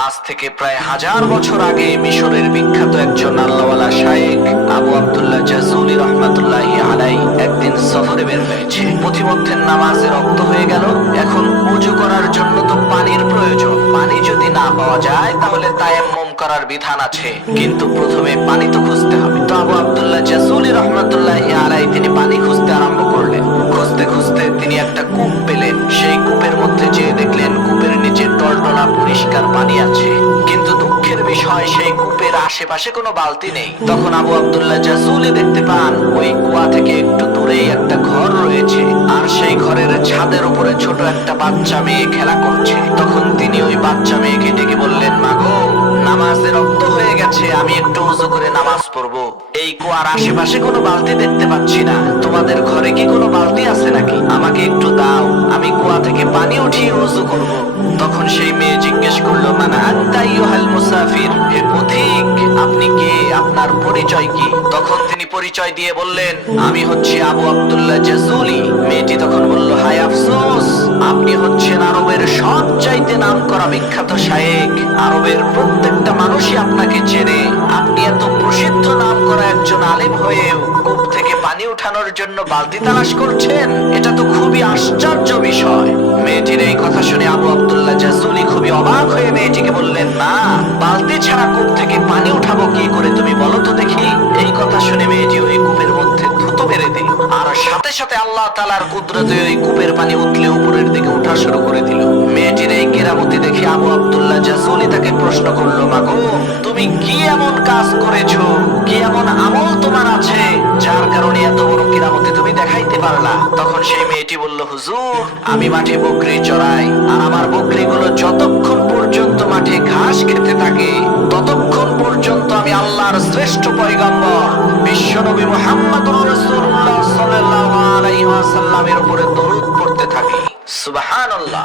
আজ থেকে প্রায় 1000 বছর আগে মিশরের বিখ্যাত একজন আল্লাহওয়ালা শায়েখ আবু আব্দুল্লাহ জাযুলি রাহমাতুল্লাহি আলাইহি একদিন সফরে বের হয়েছে। পথিমধ্যে নামাজে রক্ত হয়ে গেল। এখন ওযু করার জন্য তো পানির প্রয়োজন। পানি যদি না পাওয়া যায় তাহলে তায়াম্মুম করার বিধান আছে, কিন্তু প্রথমে পানি তো খুঁজতে হবে। তো আবু আব্দুল্লাহ জাযুলি রাহমাতুল্লাহি আলাইহি তিনি পানি খুঁজতে আরম্ভ করলেন। খুঁজতে খুঁজতে তিনি একটা কূপ পেলেন। সেই কূপের মধ্যে যেয়ে দেখলেন কূপের নিচে টলটলা পরিষ্কার পানি আছে, কিন্তু দুঃখের বিষয় সেই কূপের আশেপাশে কোনো বালতি নেই। তখন আবু আব্দুল্লাহ জাযুলি দেখতে পান ওই কুয়া থেকে একটু দূরেই একটা ঘর রয়েছে, আর সেই ঘরের ছাদের উপরে ছোট একটা বাচ্চা মেয়ে খেলা করছে। তখন তিনি ওই বাচ্চা মেয়েকে ডেকে বললেন, মাগো, নামাজে রক্ত হয়ে গেছে, আমি একটু ওযু করে নামাজ পড়বো। এই কুয়ার আশেপাশে কোনো বালতি দেখতে পাচ্ছি না, তোমাদের ঘরে কি কোনো বালতি আছে নাকি? আমাকে একটু দাও, আমি কুয়া থেকে পানি উঠিয়ে ওযু করব। তখন সেই মেয়ে জিজ্ঞেস করলো, মান আনতা আইয়ুহাল মুসাফির, হে পথিক, আপনি কে, আপনার পরিচয় কি? তখন তিনি পরিচয় দিয়ে বললেন, আমি হচ্ছি আবু আব্দুল্লাহ জাযুলি। মেয়েটি তখন বলল, হায় আফসোস, আপনি হচ্ছেন আরবের সবচাইতে নামকরা বিখ্যাত শায়েখ। আরবের প্রত্যেকটা মানুষই আপনাকে চেনে। আপনি এত প্রসিদ্ধ নামকরা একজন আলেম হয়েও কূপ থেকে পানি উঠানোর জন্য বালতি তালাশ করছেন, এটা তো খুবই আশ্চর্য বিষয়। মেয়েটির এই কথা শুনে আবু আব্দুল্লাহ জাযুলি খুবই অবাক হয়ে মেয়েটিকে বললেন, না, বালতি ছাড়া কূপ থেকে পানি উঠাবো কি করে, তুমি বলো তো দেখি। এই কথা শুনে মেয়েটি ওই কূপের মধ্যে থুতু মেরে দিল, আর সাথে সাথে আল্লাহ তাআলার কুদরতে ওই কূপের পানি উঠলে উপরের দিকে ওঠা শুরু করে দিল। মেয়েটির এই কেরামতি দেখে আবু আব্দুল্লাহ জাযুলি তাকে প্রশ্ন করলো, মাগো, তুমি কি এমন কাজ করেছো, কি এমন আমল তোমার আছে যার কারণে এত বড় কেরামতি তুমি দেখাইতে পারলা? তখন সেই মেয়েটি বলল, হুজুর, আমি মাঠে বকরি চড়াই, আর আমার বকরিগুলো যতক্ষণ পর্যন্ত মাঠে ঘাস খেতে থাকে ততক্ষণ পর্যন্ত আমি আল্লাহর শ্রেষ্ঠ পয়গম্বর বিশ্বনবী মুহাম্মদুর রাসূলুল্লাহ সাল্লাল্লাহু আলাইহি ওয়াসাল্লামের উপরে দরুদ পড়তে থাকি। সুবহানাল্লাহ।